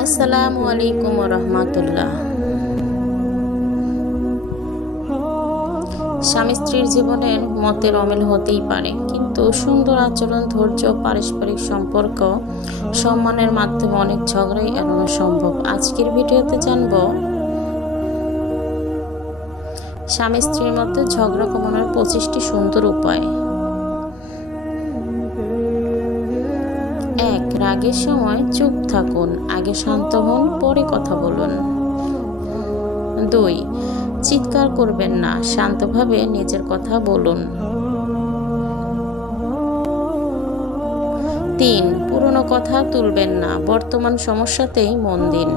আসসালামু আলাইকুম রহমাতুল্লাহ। স্বামী স্ত্রীর জীবনের মতের অমিল হতেই পারে, কিন্তু সুন্দর আচরণ, ধৈর্য, পারস্পরিক সম্পর্ক, সম্মানের মাধ্যমে অনেক ঝগড়াই এড়ানো সম্ভব। আজকের ভিডিওতে জানব স্বামী স্ত্রীর মধ্যে ঝগড়া কমানোর 25টি সুন্দর উপায়। 1. রাগের সময় চুপ থাকুন, আগে শান্ত হন, পরে কথা বলুন। 2. চিৎকার করবেন না, শান্তভাবে নিজের কথা বলুন। 3. পুরনো কথা তুলবেন না, বর্তমান সমস্যাতেই মন দিন।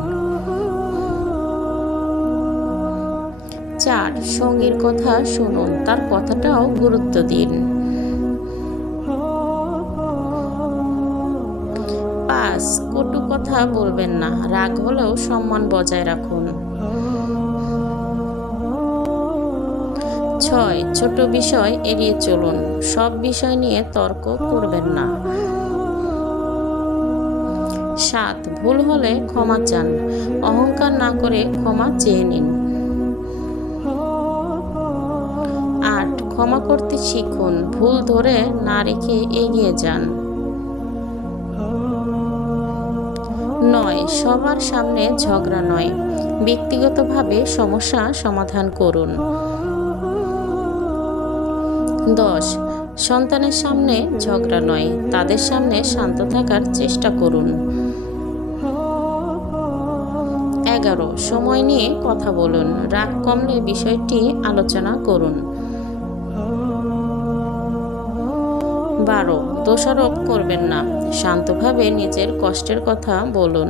4. সঙ্গীর কথা শুনুন, তার কথাটাও গুরুত্ব দিন। 5. কটু কথা বলবেন না, রাগ হলেও সম্মান বজায় রাখুন। 6. ছোট বিষয় এড়িয়ে চলুন, সব বিষয় নিয়ে তর্ক করবেন না। 7. ভুল হলে ক্ষমা চান, অহংকার না করে ক্ষমা চেয়ে নিন। 8. ক্ষমা করতে শিখুন, ভুল ধরে না রেখে এগিয়ে যান। 9. সবার সামনে ঝগড়া নয়, ব্যক্তিগতভাবে সমস্যা সমাধান করুন। 10. সন্তানের সামনে ঝগড়া নয়, তাদের সামনে শান্ত থাকার চেষ্টা করুন। 11. সময় নিয়ে কথা বলুন, রাগ কমলে বিষয়টি আলোচনা করুন। 12. দোষারোপ করবেন না, শান্তভাবে নিজের কষ্টের কথা বলুন।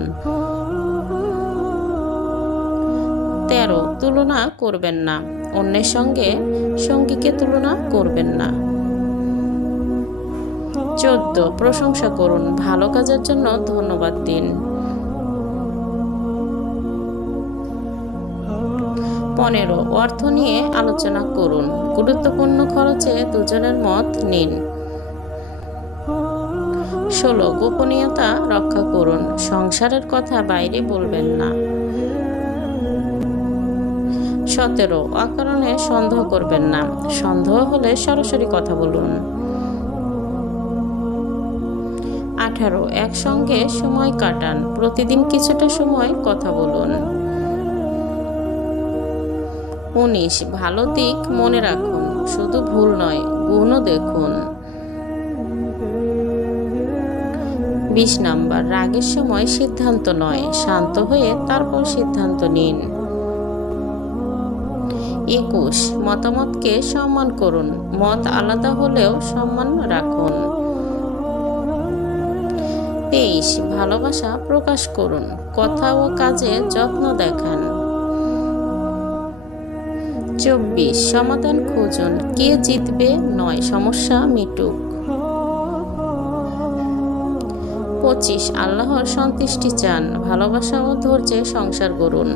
13. তুলনা করবেন না, অন্যের সঙ্গে সঙ্গীকে তুলনা করবেন না। 14. প্রশংসা করুন, ভালো কাজের জন্য ধন্যবাদ দিন। 15. অর্থ নিয়ে আলোচনা করুন, গুরুত্বপূর্ণ খরচে দুজনের মত নিন। 16. গোপনীয়তা রক্ষা করুন, সংসারের কথা বাইরে বলবেন না। 17. অকারণে সন্দেহ করবেন না, সন্দেহ হলে সরাসরি কথা বলুন। 18. একসঙ্গে সময় কাটান, প্রতিদিন কিছুটা সময় কথা বলুন। 19. ভালো দিক মনে রাখুন, শুধু ভুল নয়, গুণও দেখুন। 20 নাম্বার, রাগের সময় সিদ্ধান্ত নয়, শান্ত হয়ে তারপর সিদ্ধান্ত নিন। 21. মতামতকে সম্মান করুন, মত আলাদা হলেও সম্মান রাখুন। 23. ভালোবাসা প্রকাশ করুন, কথা ও কাজে যত্ন দেখান। 24. সমাধান খুঁজুন, কে জিতবে নয়, সমস্যা মিটুক। 25. আল্লাহর সন্তুষ্টি চান, ভালোবাসা ও ধৈর্যে সংসার করুন।